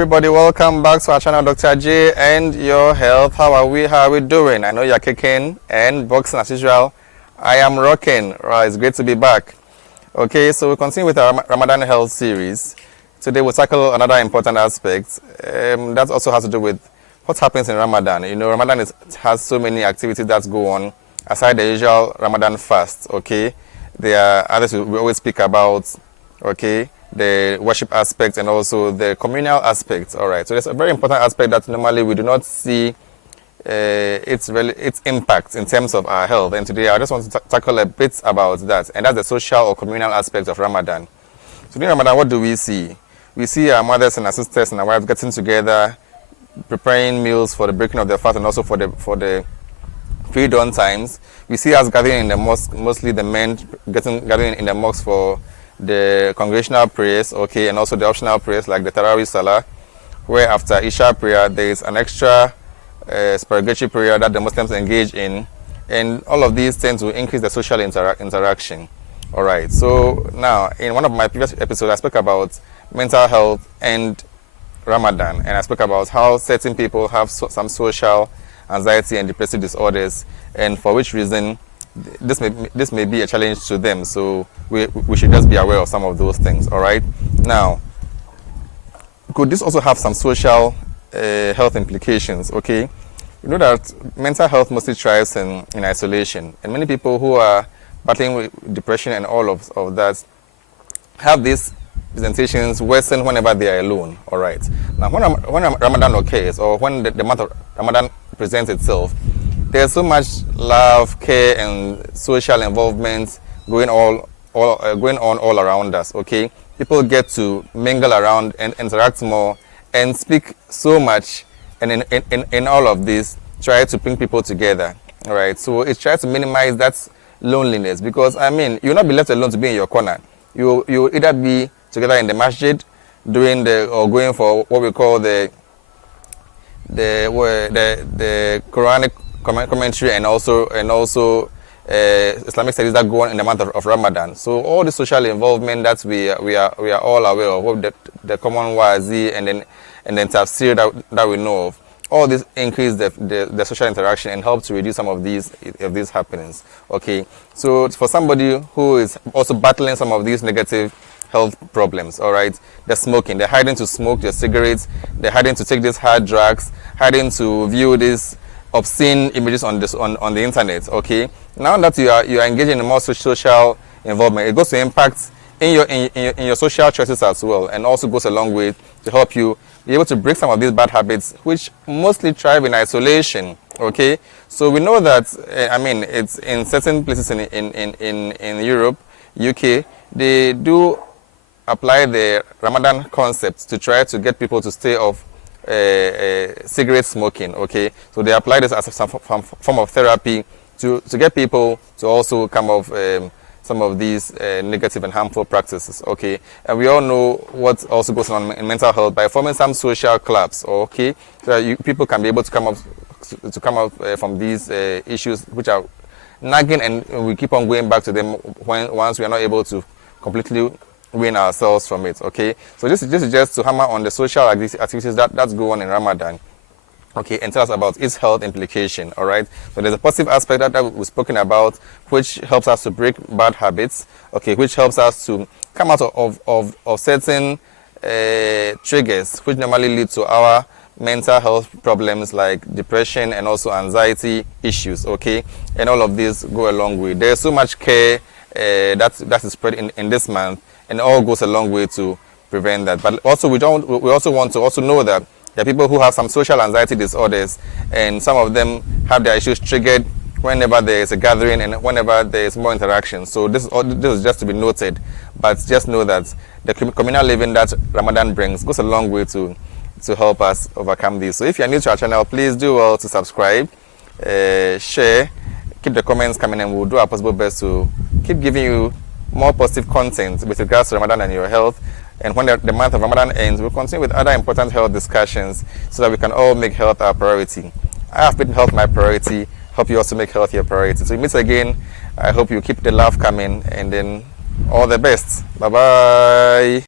everybody, welcome back to our channel, Dr. J and your health. How are we doing? I know you're kicking and boxing as usual. I am rocking. Right, it's great to be back. Okay, so we continue with our Ramadan health series. Today we'll tackle another important aspect that also has to do with what happens in Ramadan. You know, Ramadan has so many activities that go on aside the usual Ramadan fast. Okay, there are others we always speak about. Okay, the worship aspect and also the communal aspect. All right, so there's a very important aspect that normally we do not see its impact in terms of our health. And today I just want to tackle a bit about that, and that's the social or communal aspect of Ramadan. So during Ramadan, what do we see? We see our mothers and our sisters and our wives getting together, preparing meals for the breaking of the fast and also for the pre-dawn times. We see us gathering in the mosque, mostly the men gathering in the mosque for the congregational prayers, okay, and also the optional prayers like the Tarawih Salah, where after Isha prayer there is an extra spiritual prayer that the Muslims engage in, and all of these tend to increase the social interaction. All right, so now in one of my previous episodes I spoke about mental health and Ramadan, and I spoke about how certain people have some social anxiety and depressive disorders, and for which reason this may be a challenge to them. So we should just be aware of some of those things. All right, now could this also have some social health implications? Okay, you know that mental health mostly thrives in isolation, and many people who are battling with depression and all of that have these presentations worsen whenever they are alone. All right, now when Ramadan occurs, or when the month of Ramadan presents itself, there's so much love, care, and social involvement going on all around us. Okay, people get to mingle around and interact more and speak so much, and in all of this, try to bring people together. All right, so it tries to minimize that loneliness, because I mean, you'll not be left alone to be in your corner. You either be together in the masjid doing going for what we call the Quranic commentary and also Islamic studies that go on in the month of Ramadan. So all the social involvement that we are all aware of, the common wazi and then tafsir that we know of, all this increase the social interaction and help to reduce some of these happenings. Okay, so for somebody who is also battling some of these negative health problems, all right, they're smoking, they're hiding to smoke their cigarettes, they're hiding to take these hard drugs, hiding to view these obscene images on the internet. Okay, now that you are engaging in more social involvement, it goes to impact in your social choices as well, and also goes a long way to help you be able to break some of these bad habits which mostly thrive in isolation. Okay, so we know that I mean, it's in certain places in Europe, UK, they do apply the Ramadan concept to try to get people to stay off cigarette smoking. Okay, so they apply this as some form of therapy to get people to also come off some of these negative and harmful practices. Okay, and we all know what also goes on in mental health by forming some social clubs. Okay, so that people can be able to come up from these issues which are nagging, and we keep on going back to them once we are not able to completely win ourselves from it. Okay, so this is just to hammer on the social activities that's going on in Ramadan, okay, and tell us about its health implication. All right, so there's a positive aspect that we've spoken about, which helps us to break bad habits, okay, which helps us to come out of certain triggers which normally lead to our mental health problems like depression and also anxiety issues. Okay, and all of these go a long way. There's so much care that is spread in this month, and it all goes a long way to prevent that. But also we also want to also know that there are people who have some social anxiety disorders, and some of them have their issues triggered whenever there is a gathering and whenever there is more interaction. So this is just to be noted, but just know that the communal living that Ramadan brings goes a long way to help us overcome this. So if you are new to our channel, please do well to subscribe, share, keep the comments coming, and we'll do our possible best to keep giving you more positive content with regards to Ramadan and your health. And when the month of Ramadan ends, we'll continue with other important health discussions so that we can all make health our priority. I have made health my priority. Hope you also make health your priority. So we meet again. I hope you keep the love coming, and then all the best. Bye-bye.